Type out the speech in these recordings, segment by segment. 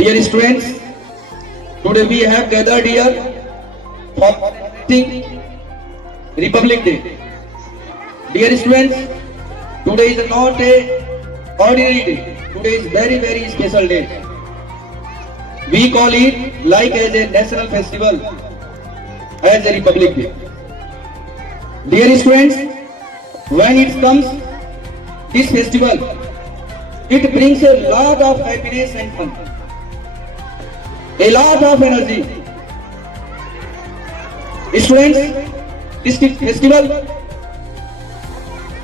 Dear students, today we have gathered here for celebrating Republic Day. Dear students, today is not a ordinary day. Today is very special day. We call it like as a national festival, as a Republic Day. Dear students, when it comes this festival, it brings a lot of happiness and fun, a lot of energy. Students, this festival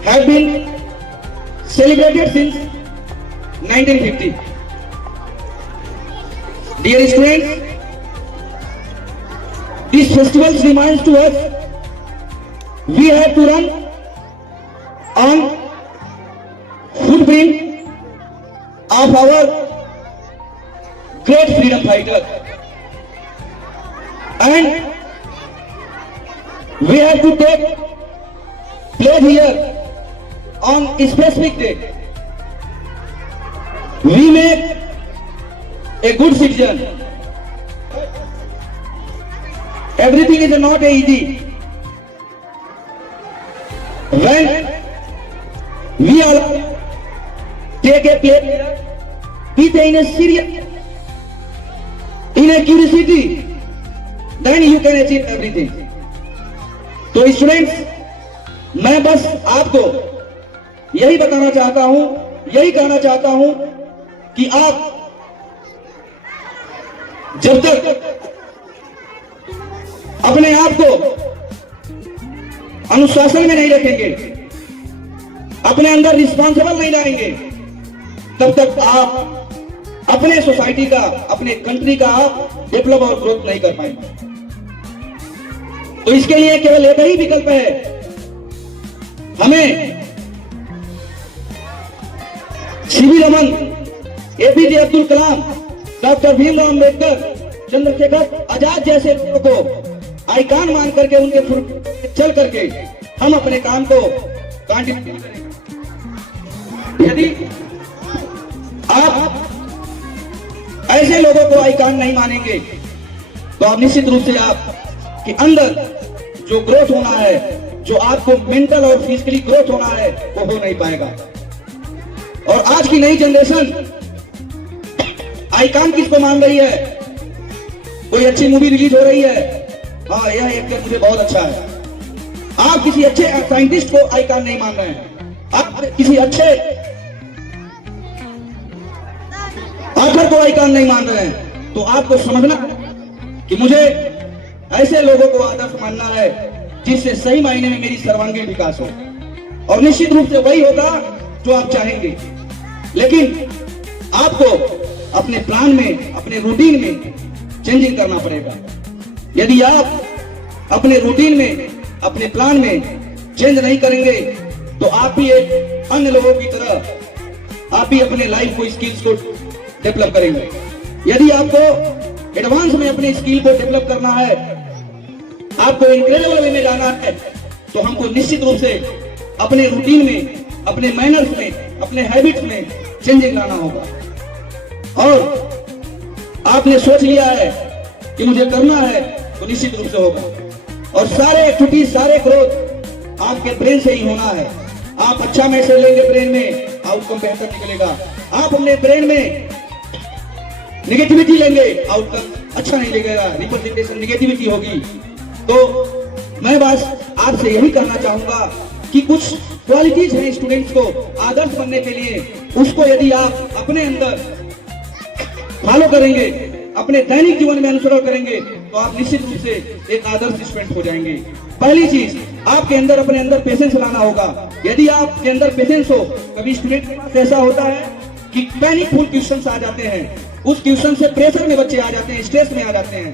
have been celebrated since 1950. Dear students, this festival reminds to us we have to run on footprint of our great freedom fighter, and we have to take place here on a specific day. We make a good citizen. Everything is not easy. When we all take a place with in a serious, in a curiosity, then you can achieve everything. तो students, मैं बस आपको यही बताना चाहता हूं, यही कहना चाहता हूं कि आप जब तक अपने आप को अनुशासन में नहीं रखेंगे, अपने अंदर रिस्पॉन्सिबल नहीं लाएंगे, तब तक आप अपने सोसाइटी का, अपने कंट्री का आप डेवलप और ग्रोथ नहीं कर पाएंगे। तो इसके लिए केवल एक ही विकल्प है, हमें CV Raman, APJ Abdul Kalam, doctor Bhimrao Ambedkar, Chandrashekhar Azad जैसे लोगों को आइकॉन मान करके उनके थ्रू चल करके हम अपने काम को कंटिन्यू करेंगे। यदि आप ऐसे लोगों को आइकॉन नहीं मानेंगे तो आप निश्चित रूप से आप के अंदर जो ग्रोथ होना है, जो आपको मेंटल और फिजिकली ग्रोथ होना है, वो हो नहीं पाएगा। और आज की नई जनरेशन आइकॉन किसको मान रही है? कोई अच्छी मूवी रिलीज हो रही है, हाँ यह एक्टर मुझे बहुत अच्छा है। आप किसी अच्छे साइंटिस्ट को आइकॉन नहीं मान रहे हैं, आप किसी अच्छे ऑथर को आइकॉन नहीं मान रहे हैं। तो आपको समझना कि मुझे ऐसे लोगों को आदर्श मानना है जिससे सही मायने में मेरी सर्वांगीण विकास हो, और निश्चित रूप से वही होगा जो आप चाहेंगे। लेकिन आपको अपने प्लान में, अपने रूटीन में चेंजिंग करना पड़ेगा। यदि आप अपने रूटीन में, अपने प्लान में चेंज नहीं करेंगे तो आप भी एक अन्य लोगों की तरह आप भी अपने लाइफ को, स्किल्स को डेवलप करेंगे। यदि आपको एडवांस में अपने स्किल को डेवलप करना है, आपको इनक्रेडिबल वे में जाना है, तो हमको निश्चित रूप से अपने रूटीन में, अपने मैनर्स में, अपने हैबिट्स में चेंजिंग लाना होगा। और आपने सोच लिया है कि मुझे करना है तो निश्चित रूप से होगा। और सारे एक्टिविटीज, सारे ग्रोथ आपके ब्रेन से ही होना है। आप अच्छा मैसेज लेंगे ब्रेन में, आउटकम बेहतर निकलेगा। आप अपने ब्रेन में निगेटिविटी लेंगे, आउटकम अच्छा नहीं लगेगा, रिप्रेजेंटेशन निगेटिविटी होगी। तो मैं बस आपसे यही कहना चाहूंगा कि कुछ क्वालिटीज हैं स्टूडेंट्स को आदर्श बनने के लिए, उसको यदि आप अपने अंदर फॉलो करेंगे, अपने दैनिक जीवन में अनुसरण करेंगे, तो आप निश्चित रूप से एक आदर्श स्टूडेंट हो जाएंगे। पहली चीज, आपके अंदर अपने अंदर पेशेंस लाना होगा। यदि आपके अंदर पेशेंस हो, कभी स्टूडेंट के पास ऐसा होता है कि पैनिकफुल क्वेश्चंस आ जाते हैं, उस क्वेश्चन से प्रेशर में बच्चे आ जाते हैं, स्ट्रेस में आ जाते हैं,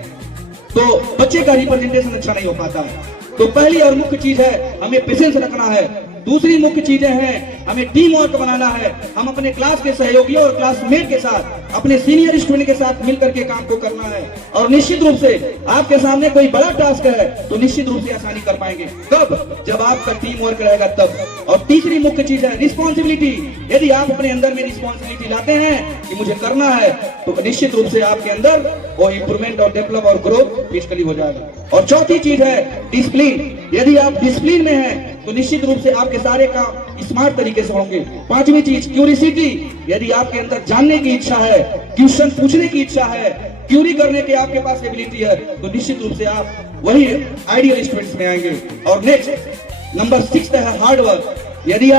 तो बच्चे का रिप्रेजेंटेशन अच्छा नहीं हो पाता है। तो पहली और मुख्य चीज है, हमें पेशेंस रखना है। दूसरी मुख्य चीजें हैं हमें टीम वर्क बनाना है। हम अपने क्लास के सहयोगियों और क्लासमेट के साथ, अपने सीनियर स्टूडेंट के साथ मिलकर के काम को करना है। और निश्चित रूप से आपके सामने कोई बड़ा टास्क है तो निश्चित रूप से आसानी कर पाएंगे। कब? जब आपका टीम वर्क रहेगा तब। और तीसरी मुख्य चीज है रिस्पॉन्सिबिलिटी। यदि आप अपने अंदर में रिस्पॉन्सिबिलिटी लाते हैं कि मुझे करना है, तो निश्चित रूप से आपके अंदर वो इंप्रूवमेंट और डेवलप और ग्रोथ फिजिकली हो जाएगा। और चौथी चीज है डिसिप्लिन। यदि आप डिसिप्लिन में हैं तो निश्चित रूप से आपके सारे काम स्मार्ट तरीके से होंगे। पांचवी चीज क्यूरियोसिटी। यदि आपके अंदर जानने की इच्छा है, क्वेश्चन पूछने की इच्छा है, क्यूरी करने की आपके पास एबिलिटी है, तो निश्चित रूप से आप वही आइडियल स्टूडेंट्स में आएंगे। और नेक्स्ट नंबर 6 है हार्ड वर्क। यदि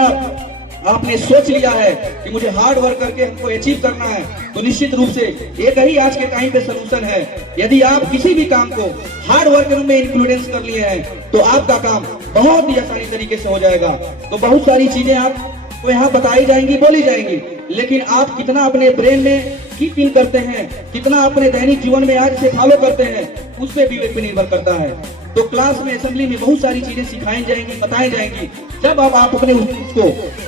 आपने सोच लिया है कि मुझे हार्ड वर्क करके हमको अचीव करना है, तो निश्चित रूप से एक ही आज के टाइम पे सलूशन है। यदि आप किसी भी काम को हार्ड वर्क में इंक्लूडेंस कर लिए हैं तो आपका काम बहुत ही आसानी तरीके से हो जाएगा। तो बहुत सारी चीजें आपको यहाँ बताई जाएंगी, बोली जाएंगी, लेकिन आप कितना अपने ब्रेन में कीप इन करते हैं, कितना अपने दैनिक जीवन में आज से फॉलो करते हैं, उस पे भी निर्भर करता है। तो क्लास में, असेंबली में बहुत सारी चीजें सिखाई जाएंगी, बताई जाएंगी। जब आप अपने उसको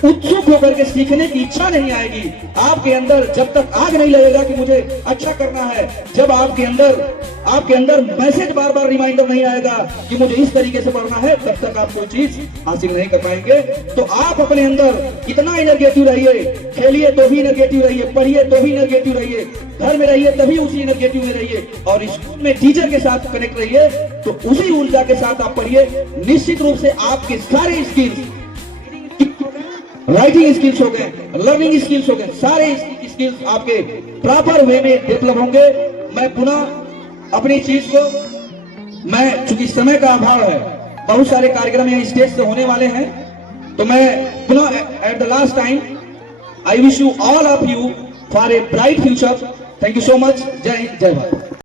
उत्सुक होकर के सीखने की इच्छा नहीं आएगी, आपके अंदर जब तक आग नहीं लगेगा कि मुझे अच्छा करना है, जब आपके अंदर मैसेज बार बार रिमाइंडर नहीं आएगा कि मुझे इस तरीके से पढ़ना है, तब तक आप कोई चीज हासिल नहीं कर पाएंगे। तो आप अपने अंदर इतना एनर्जेटिव रहिए, खेलिए तो भी एनर्जेटिव रहिए, पढ़िए तो भी एनर्जेटिव रहिए, घर में रहिए तभी उसी एनर्जेटिव में रहिए, और स्कूल में टीचर के साथ कनेक्ट रहिए तो उसी ऊर्जा के साथ आप पढ़िए। निश्चित रूप से आपके सारे स्किल्स, राइटिंग स्किल्स हो गए, लर्निंग स्किल्स हो गए, सारे स्किल्स आपके प्रॉपर वे में डेवलप होंगे। मैं पुनः अपनी चीज को, मैं चूंकि समय का अभाव है, बहुत सारे कार्यक्रम यहाँ स्टेज से होने वाले हैं, तो मैं पुनः at the last time I wish you all of you for a bright future. Thank you so much. जय हिंद, जय भारत।